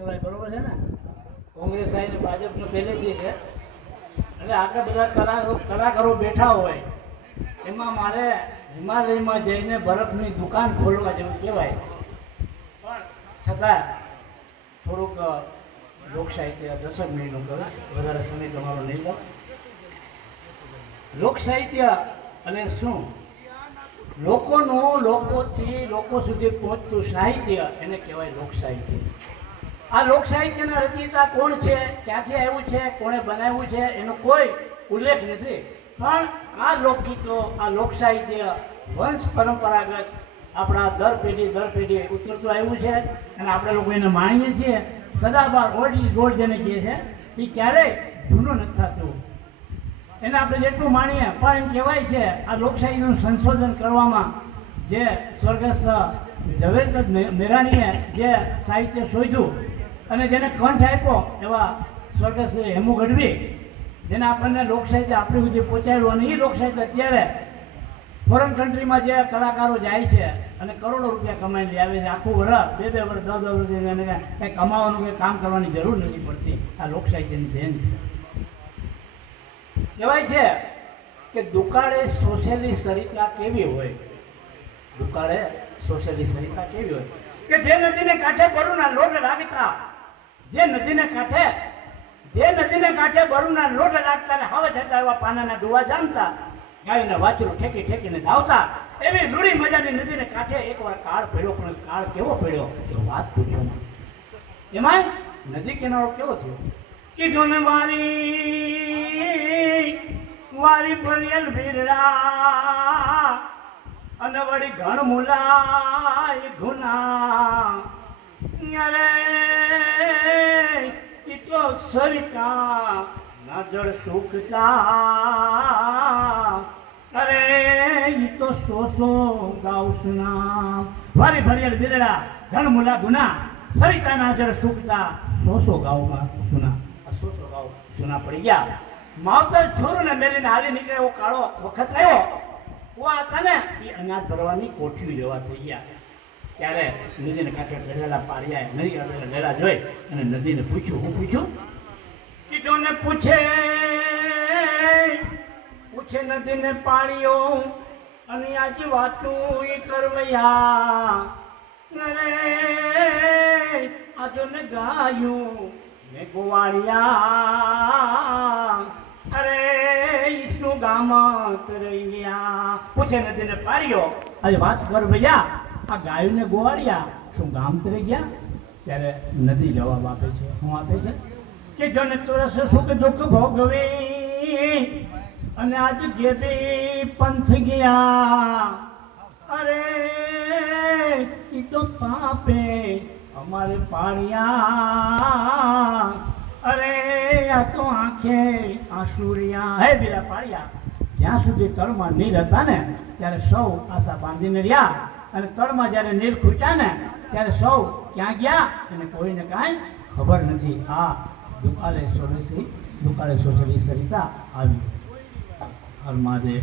બરોબર છે ને? કોંગ્રેસ આવીને ભાજપનો પહેલેથી છે. એટલે આપણે બધા કલાકારો બેઠા હોય એમાં મારે હિમાલયમાં જઈને બરફની દુકાન ખોલવા જેવું કહેવાય. પણ છતાં થોડુંક લોક સાહિત્ય 10 મિનિટનું કરું, વધારે સમય તમારો નહીં લો. લોક સાહિત્ય અને શું? લોકોનું લોકોથી લોકો સુધી પહોંચતું સાહિત્ય એને કહેવાય લોક સાહિત્ય. આ લોક સાહિત્યના રચયિતા કોણ છે, ક્યાંથી આવ્યું છે, કોણે બનાવ્યું છે એનો કોઈ ઉલ્લેખ નથી. પણ આ લોકગીતો, આ લોક સાહિત્ય વંશ પરંપરાગત આપણા દર પેઢી ઉતરતું આવ્યું છે અને આપણે લોકો એને માણીએ છીએ. સદાબહાર ઓલ્ડ ઇઝ ગોલ્ડ જેને કહે છે એ ક્યારેય જૂનું નથી થતું. એને આપણે જેટલું માણીએ પણ એમ કહેવાય છે આ લોકશાહીનું સંશોધન કરવામાં જે સ્વર્ગસ્થ ઝવેરચંદ મેઘાણીએ જે સાહિત્ય શોધ્યું અને જેને કંઠ આપ્યો એવા સ્વર્ગસ્થ હેમુ ગઢવી, જેને આપણને લોકસાહિત્ય આપણી સુધી પહોંચાડ્યું. અને એ લોકસાહિત્ય અત્યારે ફોરેન કન્ટ્રીમાં જે કલાકારો જાય છે અને કરોડો રૂપિયા કમાઈને આવે છે, આખું વર્ષ 2-2 વર્ષ 10-10 વર્ષ એને કંઈ કમાવાનું કંઈ કામ કરવાની જરૂર નથી પડતી. આ લોકસાહિત્યની દેન છે. કહેવાય છે કે દુકાળે સોશેલી સરિતા કેવી હોય, દુકાળે સોશેલી સરિતા કેવી હોય કે જે નદીને કાંઠે બરુના લોટ લાગતા, જે નદીને કાંઠે બરુના લોટ લાગતા ને હવે જતા એવા પાનાના ડુવા જામતા, ગાયના વાછરું ઠેકીને ધાવતા, એવી રૂડી મજાની નદીને કાંઠે એકવાર કાળ પડ્યો. પણ કાળ કેવો પડ્યો એ વાત પૂછો. એમાં નદી કિનારો કેવો થયો? કીધું ને વારી ભરેલ ભીરડા અને વળી ઘણ મુલાય ગુના, અરે ઈ તો સરિતા નજર સુખતા, અરે ઈ તો સોસો ગાઉસના. વારી ભરેલ ભીરડા, ઘણ મુલા ગુના, સરિતા નજર સુખતા, સોસો ગાઉમાં સુના. સોસો ગાઉ સુના પડી ગયા. માવતર છોરુને મેલીને હાલી નીકળે એવો કાળો વખત આવ્યો. કુવા હતા ને એ અનાજ ભરવાની કોઠી લેવા થઈ ગયા. ત્યારે નદીને કાંઠે ગઢેલા પાડ્યા, નદી ગઢેલા જોઈ અને નદીને પૂછ્યું. હું પૂછ્યું? કીધું ને પૂછે નદીને પાડ્યો અને આજ વાતું એ કરવૈયા, અરે આજો ને ગાયું ને ગોવાળિયા, અરે ઈસુ ગામત રહી ગયા. પૂછે નદીને પાડ્યો આજે વાત કર ભૈયા, આ ગાયું ને ગોવાળિયા શું ગામ તરી ગયા? ત્યારે નદી જવાબ આપે છે. શું આપે છે? કે જને તરસ સુખ દુઃખ ભોગવી અને આજ જે બી પંથ ગયા, અરે ઈ તો પાપે અમારે પાડ્યા, અરે આ તો આંખે આંસુરિયા. હે બીરા પાડ્યા, જ્યાં સુધી તળમાં નીર હતા ને ત્યારે સૌ આશા બાંધીને રહ્યા અને તળમાં જ્યારે નીર ખૂટ્યા ને ત્યારે સૌ ક્યાં ગયા એને કોઈને કાંઈ ખબર નથી. આ દુકાળે સોશેલી સરિતા આવી. હર મહાદેવ.